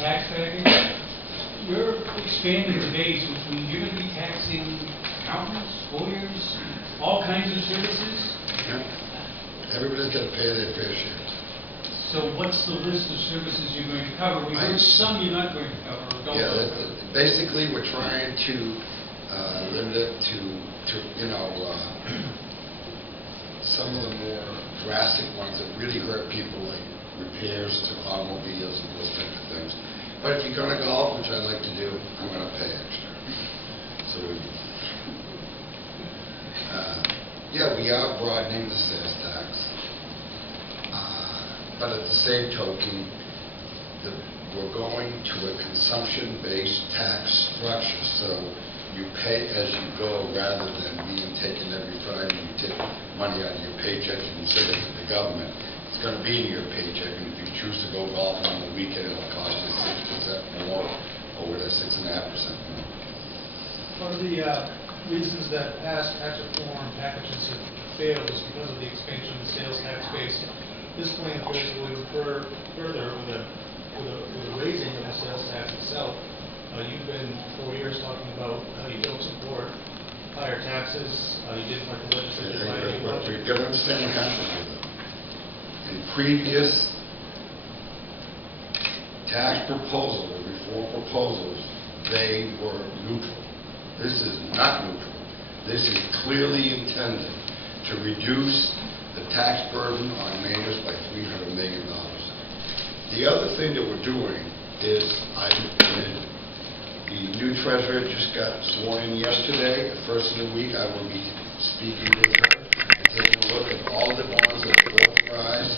tax package, you're expanding the base, which means you're going to be taxing accountants, lawyers, all kinds of services. Yeah. Everybody's got to pay their fair share. So what's the list of services you're going to cover? We heard some you're not going to cover. Basically, we're trying to limit it to some of the more drastic ones that really hurt people, like repairs to automobiles and those types of things. But if you're going to golf, which I like to do, I'm going to pay extra. So we are broadening the sales tax. But at the same token, we're going to a consumption-based tax structure. So you pay as you go rather than being taken every Friday. You take money out of your paycheck and send it to the government. It's going to be in your paycheck, and if you choose to go golfing on the weekend, it'll cost you 6% more, or with a 6.5% more. One of the reasons that past tax reform packages have failed is because of the expansion of the sales tax base. This plan goes a little further with a raising of the sales tax itself. You've been 4 years talking about how you don't support higher taxes. You didn't like the legislature. But you've got to understand what happened with it. In previous tax proposals, reform proposals, they were neutral. This is not neutral. This is clearly intended to reduce the tax burden on mayors by $300 million. The other thing that we're doing is the new treasurer just got sworn in yesterday. The first of the week, I will be speaking with her and taking a look at all the bonds that are authorized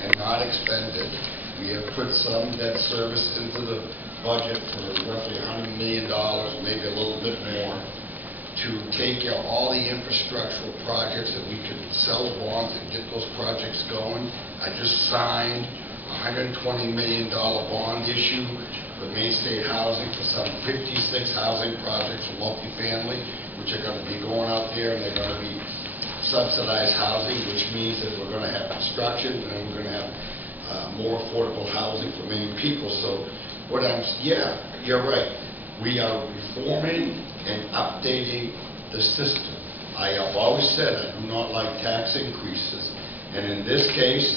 and not expended. We have put some debt service into the budget for roughly $100 million, maybe a little bit more, to take care of all the infrastructural projects that we could sell bonds and get those projects going. I just signed a $120 million bond issue for Main State Housing for some 56 housing projects for multifamily, which are going to be going out there, and they're going to be subsidized housing, which means that we're going to have construction and we're going to have more affordable housing for many people. So you're right. We are reforming and updating the system. I have always said I do not like tax increases, and in this case,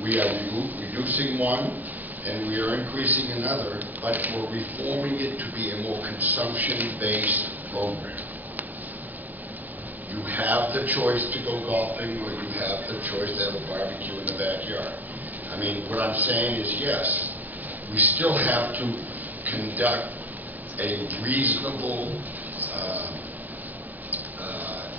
we are reducing one and we are increasing another, but we're reforming it to be a more consumption-based program. You have the choice to go golfing, or you have the choice to have a barbecue in the backyard. I mean, what I'm saying is, yes, we still have to conduct a reasonable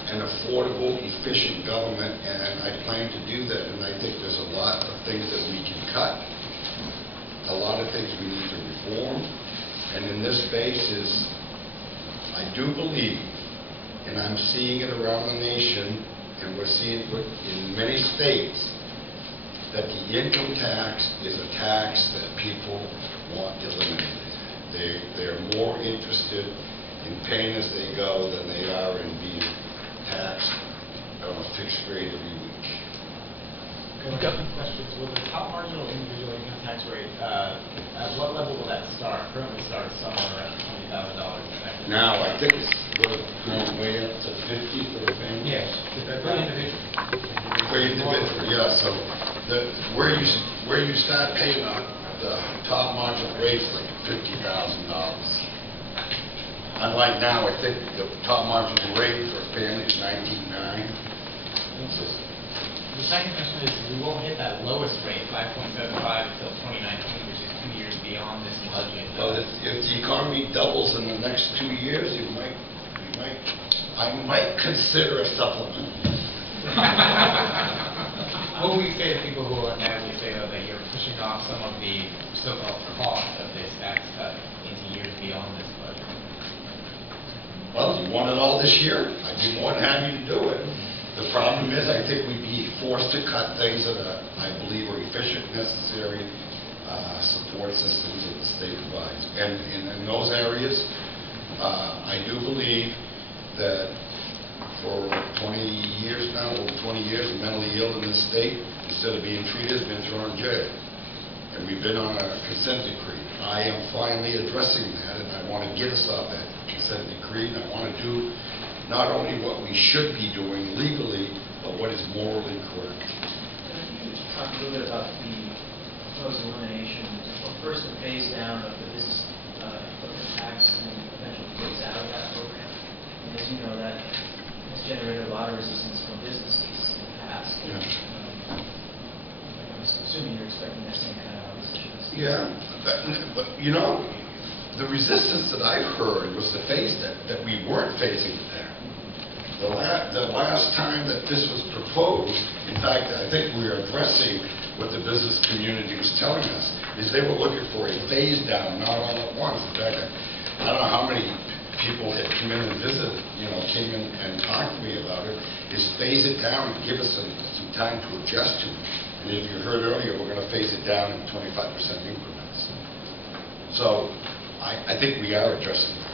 and affordable, efficient government, and I plan to do that. And I think there's a lot of things that we can cut, a lot of things we need to reform, and in this basis, I do believe, and I'm seeing it around the nation, and we're seeing it in many states, that the income tax is a tax that people want eliminated. They're more interested in paying as they go than they are in being taxed on a fixed rate every week. A couple of questions. Will the top marginal individual income tax rate, at what level will that start? Currently starts somewhere around $20,000. Now, I think it's going way up to 50 for a family. Yes, for individual. For individual, yeah. So where you start paying the top marginal rate is like $50,000. Unlike now, I think the top marginal rate for a family is $19,900. The second question is, we won't hit that lowest rate, 5.75, until 2019, which is 2 years beyond this budget. Well, if the economy doubles in the next 2 years, I might consider a supplement. What will we say to people who are inevitably say, though, that you're pushing off some of the so-called cost of this tax cut into years beyond this budget? Well, you want it all this year? I'd be more than happy to do it. The problem is, I think we'd be forced to cut things that I believe are efficient, necessary support systems that the state provides. And in those areas, I do believe that for 20 years now, over 20 years, the mentally ill in this state, instead of being treated, has been thrown in jail. and we've been on a consent decree. I am finally addressing that, and I want to get us off that consent decree, and I want to do not only what we should be doing legally, but what is morally correct. Can you talk a little bit about the proposed elimination, well, first the phase down of the business equipment tax and then eventually phase out of that program? And as you know, that has generated a lot of resistance from businesses in the past. Yeah. I'm assuming you're expecting that same kind of opposition. Yeah, but you know, the resistance that I've heard was the phase that we weren't phasing it down. The last time that this was proposed, in fact, I think we were addressing what the business community was telling us, is they were looking for a phase down, not all at once. In fact, I don't know how many people had come in and visited, came in and talked to me about it, is phase it down and give us some time to adjust to it. And if you heard earlier, we're going to phase it down in 25% increments. So I think we are addressing it.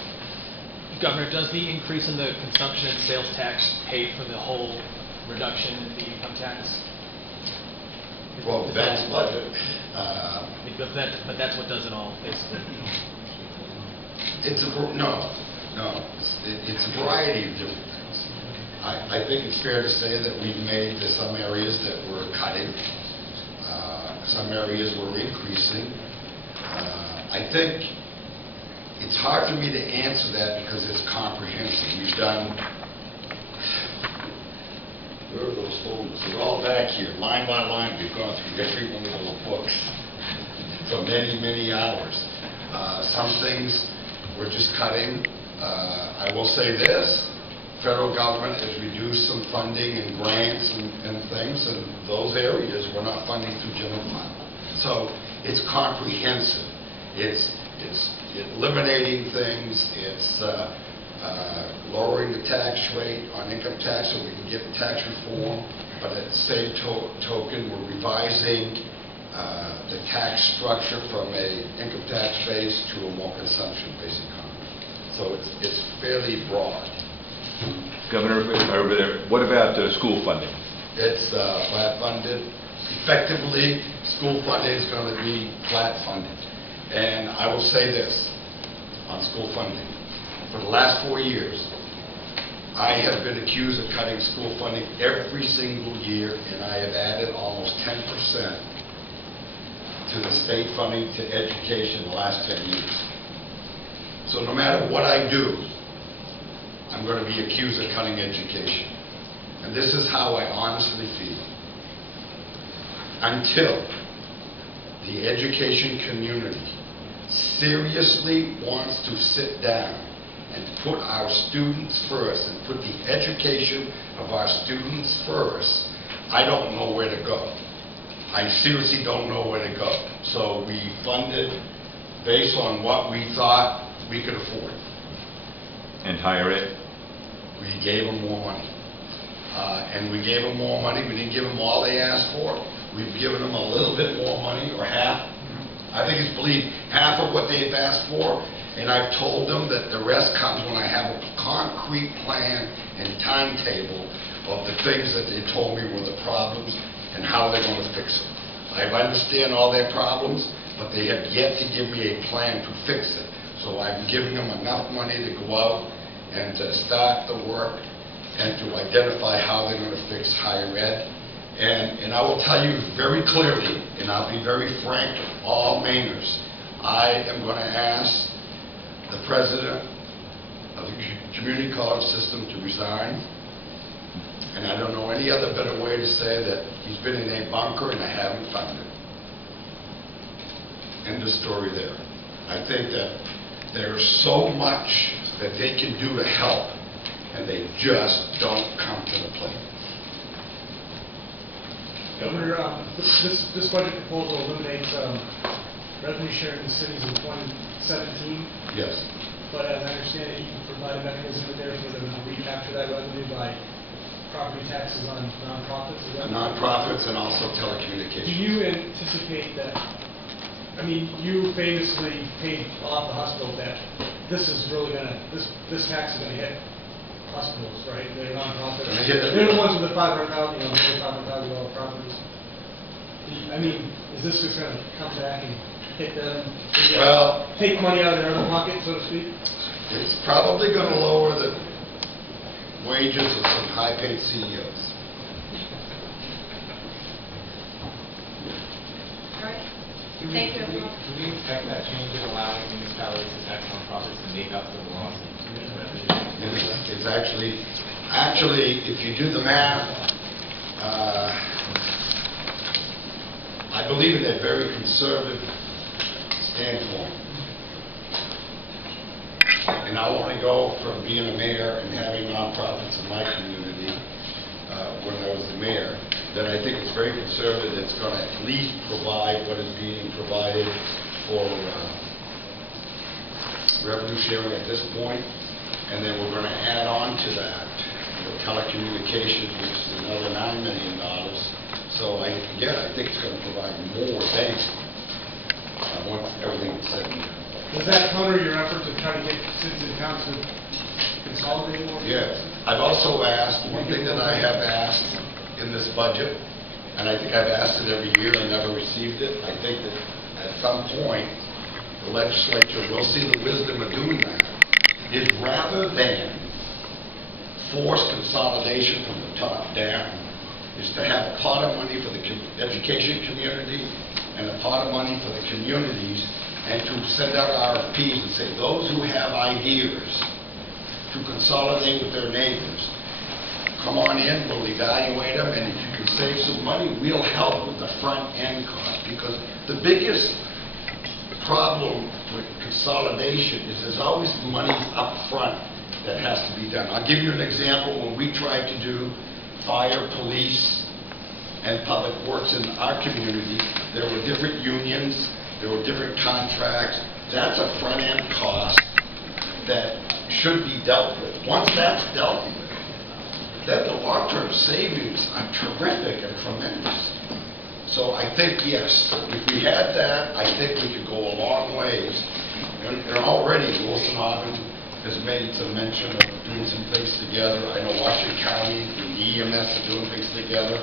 Governor, does the increase in the consumption and sales tax pay for the whole reduction in the income tax? Well, that's budget. But that's what does it all, basically. It's a variety of different things. I think it's fair to say that we've made some areas that we're cutting, some areas we're increasing. I think it's hard for me to answer that because it's comprehensive. We've done, where are those folders? They're all back here, line by line. We've gone through every one of those books for many, many hours. Some things we're just cutting. I will say this, federal government has reduced some funding and grants and things, and those areas we're not funding through general fund. So it's comprehensive. It's eliminating things. It's lowering the tax rate on income tax so we can get tax reform. But at the same token, we're revising the tax structure from a income tax base to a more consumption-based economy. So it's fairly broad. Governor, over there, what about school funding? It's flat funded. Effectively, school funding is going to be flat funded. And I will say this on school funding. For the last 4 years, I have been accused of cutting school funding every single year, and I have added almost 10% to the state funding to education in the last 10 years. So no matter what I do, I'm going to be accused of cutting education. And this is how I honestly feel. Until the education community seriously wants to sit down and put our students first and put the education of our students first, I don't know where to go. I seriously don't know where to go. So we funded based on what we thought we could afford. And higher ed? We gave them more money. And we gave them more money. We didn't give them all they asked for. We've given them a little bit more money, or half. I think it's believed half of what they've asked for. And I've told them that the rest comes when I have a concrete plan and timetable of the things that they told me were the problems and how they're going to fix them. I understand all their problems, but they have yet to give me a plan to fix it. So I'm giving them enough money to go out and to start the work and to identify how they're going to fix higher ed. And I will tell you very clearly, and I'll be very frank with all Mainers, I am going to ask the president of the community college system to resign. And I don't know any other better way to say that he's been in a bunker and I haven't found it. End of story there. I think that there's so much that they can do to help, and they just don't come to the plate. Governor, this budget proposal eliminates revenue sharing to cities in 2017. Yes. But as I understand it, you can provide a mechanism in there for them to recapture that revenue by property taxes on nonprofits. Nonprofits and also Do telecommunications. you anticipate that? I mean, you famously paid off the hospital debt. This is really going to, this tax is going to hit hospitals, right? They're nonprofits. They're the ones with the $500,000, $500,000 properties. I mean, is this just gonna come back and hit them? Well- Take money out of their own pocket, so to speak? It's probably going to lower the wages of some high-paid CEOs. All right. Do we, Thank you, do we, everyone. do we expect that change in allowing municipalities to tax nonprofits to make up for the loss of It's actually, if you do the math, I believe in a very conservative standpoint. And I'll only go from being a mayor and having nonprofits in my community when I was the mayor, that I think it's very conservative. It's going to at least provide what is being provided for revenue sharing at this point. And then we're going to add on to that the telecommunications, which is another $9 million. So I think it's going to provide more than once everything is said and done. Does that counter your effort to try to get cities and towns to consolidate more? Yes. I've also asked, one thing that I have asked in this budget, and I think I've asked it every year and never received it, I think that at some point, the legislature will see the wisdom of doing that, is rather than force consolidation from the top down, is to have a pot of money for the education community and a pot of money for the communities, and to send out RFPs and say, those who have ideas to consolidate with their neighbors, come on in, we'll evaluate them, and if you can save some money, we'll help with the front end cost. Because the biggest problem with consolidation is there's always money up front that has to be done. I'll give you an example. When we tried to do fire, police, and public works in our community, there were different unions, there were different contracts. That's a front-end cost that should be dealt with. Once that's dealt with, then the long-term savings are terrific and tremendous. So I think, yes, if we had that, I think we could go a long ways. And already Wilson-Auburn has made some mention of doing some things together. I know Washington County and the EMS are doing things together,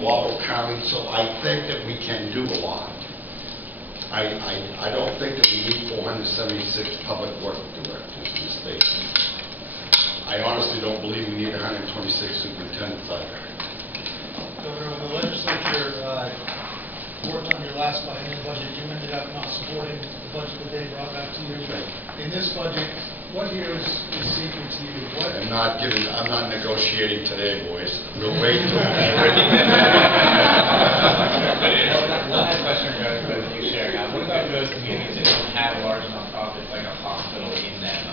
Waldo County. So I think that we can do a lot. I don't think that we need 476 public work directors in the state. I honestly don't believe we need 126 superintendents either. Governor, when the legislature worked on your last biennial budget, you ended up not supporting the budget that they brought back to you. Right. In this budget, what here is sacred to you? What? I'm not negotiating today, boys. We'll wait until we're ready. One last question regarding the you sharing. What about those communities that don't have large nonprofits like a hospital in them?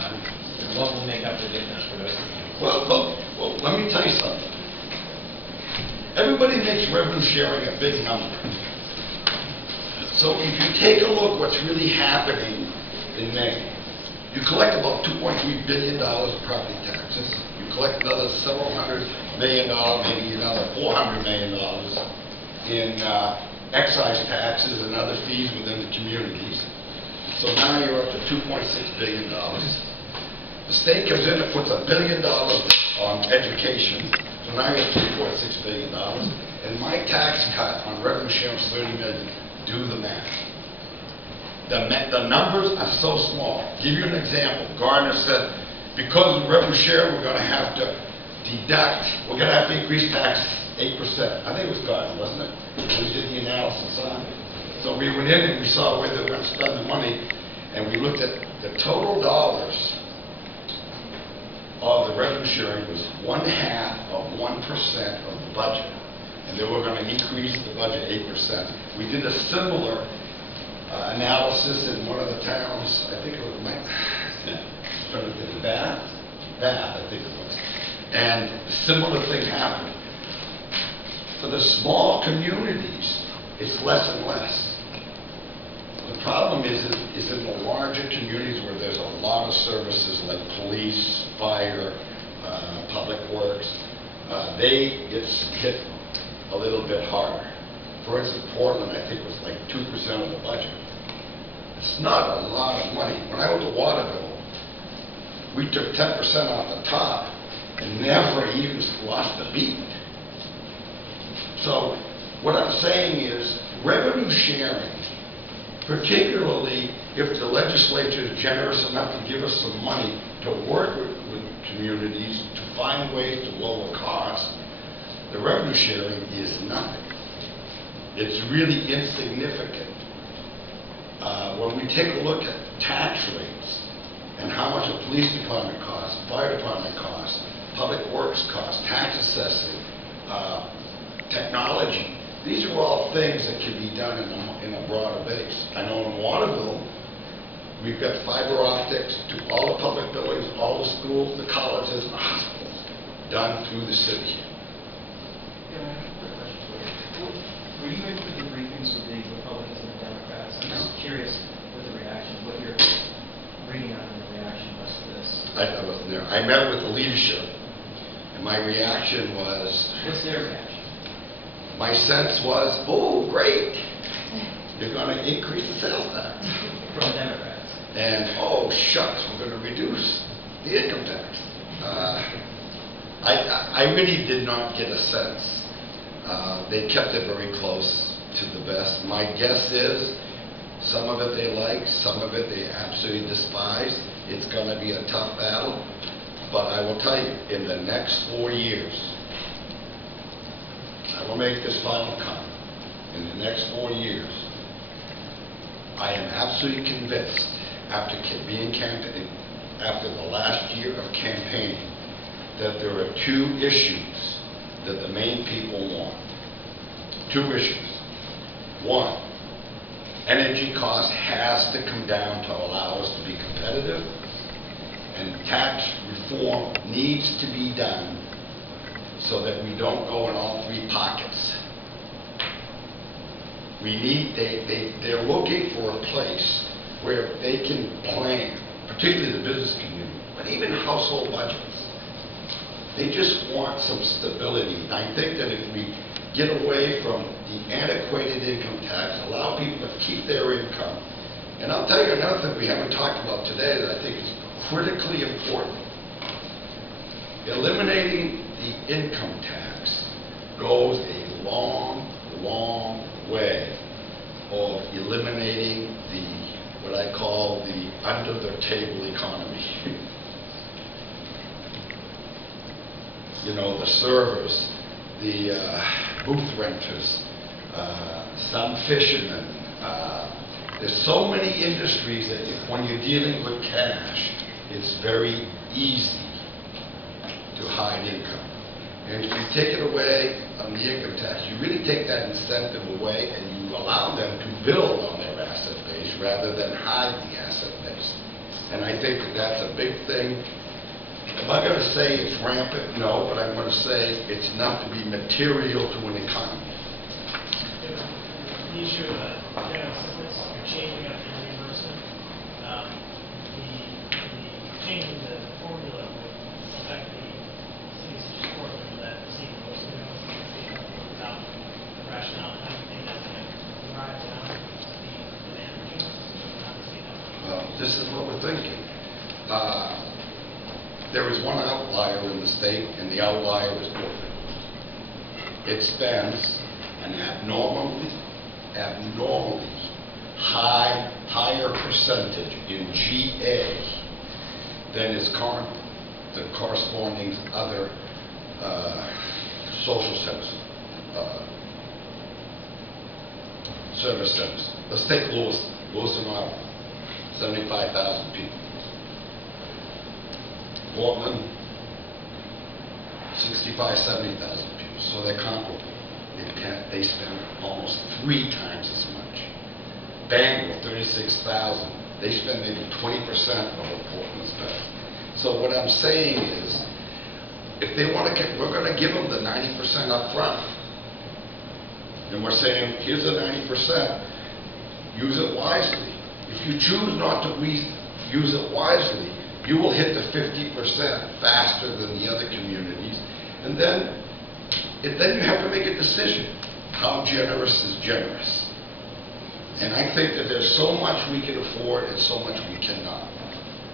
What will make up the difference for those communities? Well, let me tell you something. Everybody makes revenue sharing a big number. So if you take a look what's really happening in Maine, you collect about $2.3 billion of property taxes. You collect another several $100 million, maybe another $400 million in excise taxes and other fees within the communities. So now you're up to $2.6 billion. The state comes in and puts $1 billion on education. So now you're at $2.6 billion. And my tax cut on revenue share is $30 million. Do the math. The numbers are so small. Give you an example. Gardner said, because of revenue share, we're going to have to deduct, we're going to have to increase tax 8%. I think it was Gardner, wasn't it? We did the analysis on it. So we went in and we saw where they were going to spend the money, and we looked at the total dollars of the revenue sharing was 1/2 of 1% of the budget. And they were going to increase the budget 8%. We did a similar analysis in one of the towns, I think it was Bath, I think it was. And a similar thing happened. For the small communities, it's less and less. The problem is in the larger communities where there's a lot of services like police, fire, public works, they get hit a little bit harder. For instance, Portland, I think, was like 2% of the budget. It's not a lot of money. When I went to Waterville, we took 10% off the top and never even lost a beat. So What I'm saying is revenue sharing, particularly if the legislature is generous enough to give us some money to work with communities to find ways to lower costs, the revenue sharing is nothing. It's really insignificant. When we take a look at tax rates and how much a police department costs, fire department costs, public works costs, tax assessing, technology, these are all things that can be done in a broader base. I know in Waterville, we've got fiber optics to all the public buildings, all the schools, the colleges, and the hospitals, done through the city. Yeah, I have a quick question for you. Were you able to do briefings with the Republicans and the Democrats? I'm just curious with the reaction, what your reading on the reaction was to this. I wasn't there. I met with the leadership, and my reaction was... What's their reaction? My sense was, oh, great, you're going to increase the sales tax. From Democrats. And, oh, shucks, we're going to reduce the income tax. I really did not get a sense. They kept it very close to the vest. My guess is some of it they like, some of it they absolutely despise. It's going to be a tough battle. But I will tell you, in the next 4 years, I will make this final comment. In the next 4 years, I am absolutely convinced, after the last year of campaigning, that there are 2 issues that the Maine people want. 2 issues. 1, energy cost has to come down to allow us to be competitive, and tax reform needs to be done so that we don't go in all 3 pockets. They're looking for a place where they can plan, particularly the business community, but even household budgets. They just want some stability. And I think that if we get away from the antiquated income tax, allow people to keep their income, and I'll tell you another thing we haven't talked about today that I think is critically important. Eliminating the income tax goes a long, long way of eliminating what I call the under-the-table economy. You know, the servers, the booth renters, some fishermen. There's so many industries that when you're dealing with cash, it's very easy to hide income. And if you take it away on the income tax, you really take that incentive away and you allow them to build on their asset base rather than hide the asset base. And I think that that's a big thing. Am I going to say it's rampant? No, but I'm going to say it's enough to be material to an economy. The issue of general assistance, you're changing up your reimbursement. The changing the formula would affect the cities such as Portland that receive most of the without the rationale. How do you think that's going to drive down the demand for general assistance? Well, this is what we're thinking. There is one outlier in the state, and the outlier is Portland. It spends an abnormally higher percentage in GA than is the corresponding other social centers, service centers. Let's take Lewiston, Iowa, 75,000 people. Portland, 65,000, 70,000 people. So they're comparable. They spend almost 3 times as much. Bangor, 36,000. They spend maybe 20% of what Portland spends. So what I'm saying is, if they want to we're going to give them the 90% up front. And we're saying, here's the 90%. Use it wisely. If you choose not to use it wisely, you will hit the 50% faster than the other communities. And then you have to make a decision. How generous is generous? And I think that there's so much we can afford and so much we cannot.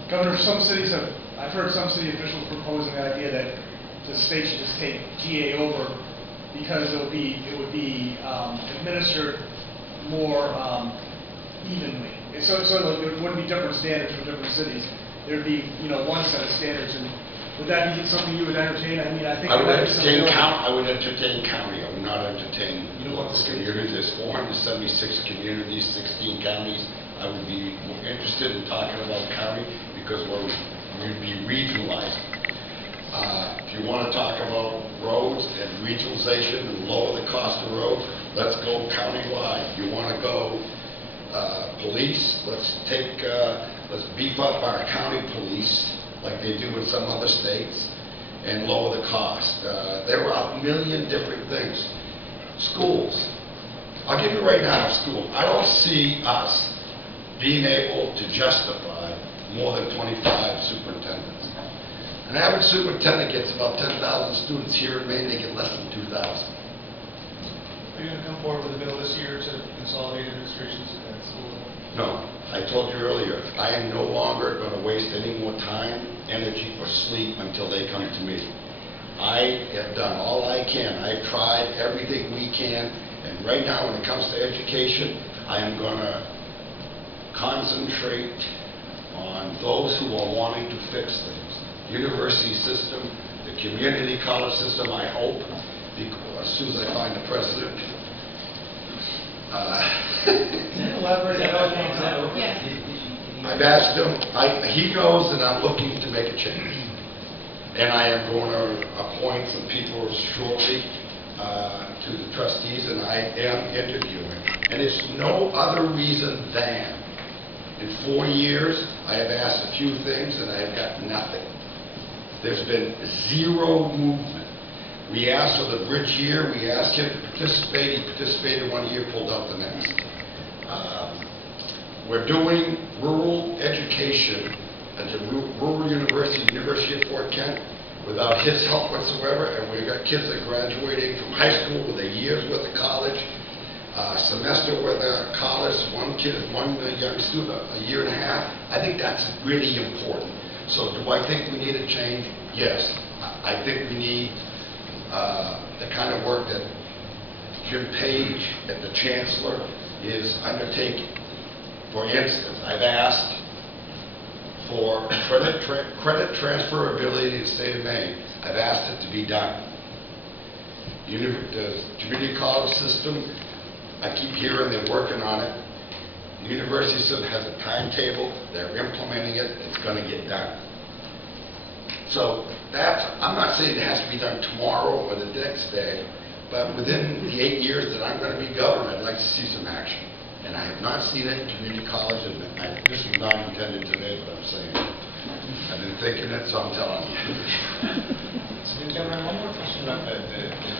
Governor, I've heard some city officials proposing the idea that the state should just take GA over because it would be administered more evenly. So there wouldn't be different standards for different cities. There'd be, one set of standards. And would that be something you would entertain? I mean, I think I would that'd be entertain something- I would entertain county. I would not entertain You don't want the state. communities. There's 476 communities, 16 counties. I would be more interested in talking about county because we'd be regionalized. If you want to talk about roads and regionalization and lower the cost of roads, let's go countywide. You want to go police, let's beef up our county police like they do in some other states and lower the cost. There are a million different things. Schools. I'll give you right now, school. I don't see us being able to justify more than 25 superintendents. An average superintendent gets about 10,000 students. Here in Maine, they get less than 2,000. Are you going to come forward with a bill this year to consolidate administrations at school level? No. I told you earlier, I am no longer going to waste any more time, energy, or sleep until they come to me. I have done all I can. I've tried everything we can, and right now when it comes to education, I am going to concentrate on those who are wanting to fix things. University system, the community college system, I hope, as soon as I find the president. Can you elaborate on that? Yes. I've asked him, he knows that I'm looking to make a change. And I am going to appoint some people shortly to the trustees, and I am interviewing. And it's no other reason than, in 4 years, I have asked a few things and I have got nothing. There's been zero movement. We asked for the bridge year, we asked him to participate, he participated 1 year, pulled out the next. We're doing rural education at the rural university, University of Fort Kent, without his help whatsoever, and we've got kids that are graduating from high school with a year's worth of college, semester worth of college, one young student, a year and a half. I think that's really important. So do I think we need a change? Yes. I think we need the kind of work that LePage and the Chancellor is undertaking. For instance, I've asked for credit transferability in the state of Maine. I've asked it to be done. The community college system, I keep hearing they're working on it. The university system has a timetable. They're implementing it. It's going to get done. So I'm not saying it has to be done tomorrow or the next day, but within the 8 years that I'm going to be governor, I'd like to see some action. And I have not seen it in community college, and this was not intended today, but I'm saying it. I've been thinking it, so I'm telling you. So, Governor, one more question about the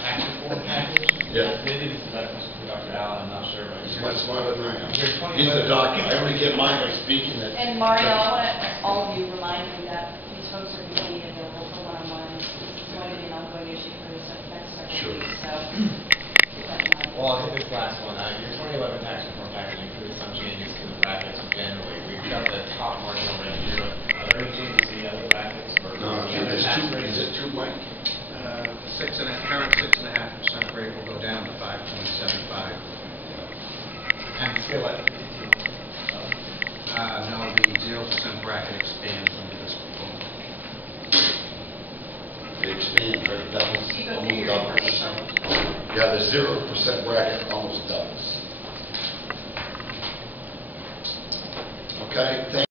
tax reform package. Yeah. Maybe this is a question for Dr. Allen, I'm not sure, but He's much smarter than I am. You're 20 He's the doctor. I only get mine by speaking it. And Mario, I want to, all of you, remind you that these folks are going to be available for one-on-ones. It's going to be an ongoing issue for the next several Sure. weeks, so keep that in mind. Well, I'll hit this last one. Your 2011 tax reform package includes some changes to the brackets generally. We've got the top marginal rate here. Are there any changes to the other brackets? No, is it too blank? Current 6.5% rate will go down to 5.75. And still at 52. No, the 0% bracket expands under this proposal. It expands, right? Doubles, You go through almost your doubles. information. Yeah, the 0% bracket almost doubles. Okay, thank